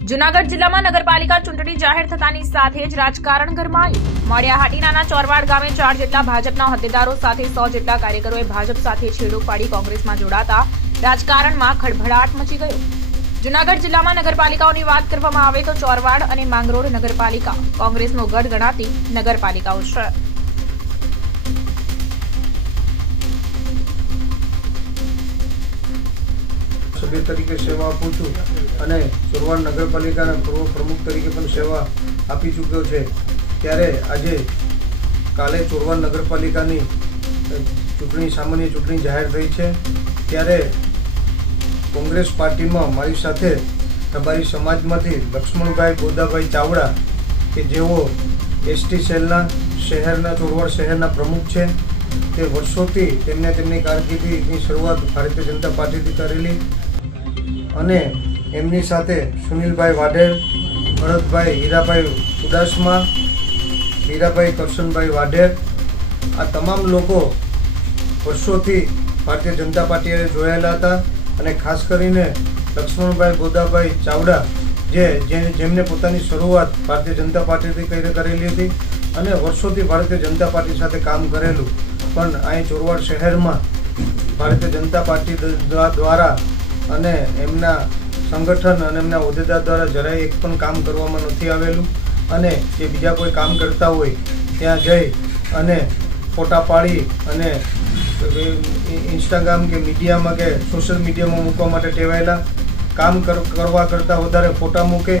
જૂનાગઢ જિલ્લામાં નગરપાલિકા ચૂંટણી જાહેર થતાની સાથે જ રાજકારણ ગરમાયું। માળિયાહાટીના ચોરવાડ ગામે 4 જેટલા ભાજપના હોદ્દેદારો સાથે 100 જેટલા કાર્યકરોએ ભાજપ સાથે છેડો પાડી કોંગ્રેસમાં જોડાતા રાજકારણમાં ખળભળાટ મચી ગયો। જૂનાગઢ જિલ્લામાં નગરપાલિકાઓની વાત કરવામાં આવે તો ચોરવાડ અને માંગરોળ નગરપાલિકા કોંગ્રેસનો ગઢ ગણાતી નગરપાલિકાઓ છે। સભ્ય તરીકે સેવા આપું છું અને ચોરવાડ નગરપાલિકાના પૂર્વ પ્રમુખ તરીકે પણ સેવા આપી ચૂક્યો છે। ત્યારે આજે કાલે ચોરવાડ નગરપાલિકાની સામાન્ય ચૂંટણી જાહેર થઈ છે। ત્યારે કોંગ્રેસ પાર્ટીમાં મારી સાથે રબારી સમાજમાંથી લક્ષ્મણભાઈ ગોદાભાઈ ચાવડા કે જેઓ એસટી સેલના ચોરવાડ શહેરના પ્રમુખ છે, તે વર્ષોથી તેમની કારકિર્દીની શરૂઆત ભારતીય જનતા પાર્ટીથી કરેલી અને એમની સાથે સુનિલભાઈ વાઢેર, ભરતભાઈ હીરાભાઈ ઉદાસમા, હીરાભાઈ કરશનભાઈ વાઢેર, આ તમામ લોકો વર્ષોથી ભારતીય જનતા પાર્ટીએ જોડાયેલા હતા અને ખાસ કરીને લક્ષ્મણભાઈ ગોદાભાઈ ચાવડા જેમને પોતાની શરૂઆત ભારતીય જનતા પાર્ટીથી કરેલી હતી અને વર્ષોથી ભારતીય જનતા પાર્ટી સાથે કામ કરેલું, પણ અહીં ચોરવાડ શહેરમાં ભારતીય જનતા પાર્ટી દ્વારા અને એમના સંગઠન અને એમના હોદ્દેદાર દ્વારા જરાય એક પણ કામ કરવામાં નથી આવેલું અને જે બીજા કોઈ કામ કરતા હોય ત્યાં જઈ અને ફોટા પાડી અને ઇન્સ્ટાગ્રામ કે મીડિયામાં કે સોશિયલ મીડિયામાં મૂકવા માટે ટેવાયેલા, કામ કરવા કરતાં વધારે ફોટા મૂકે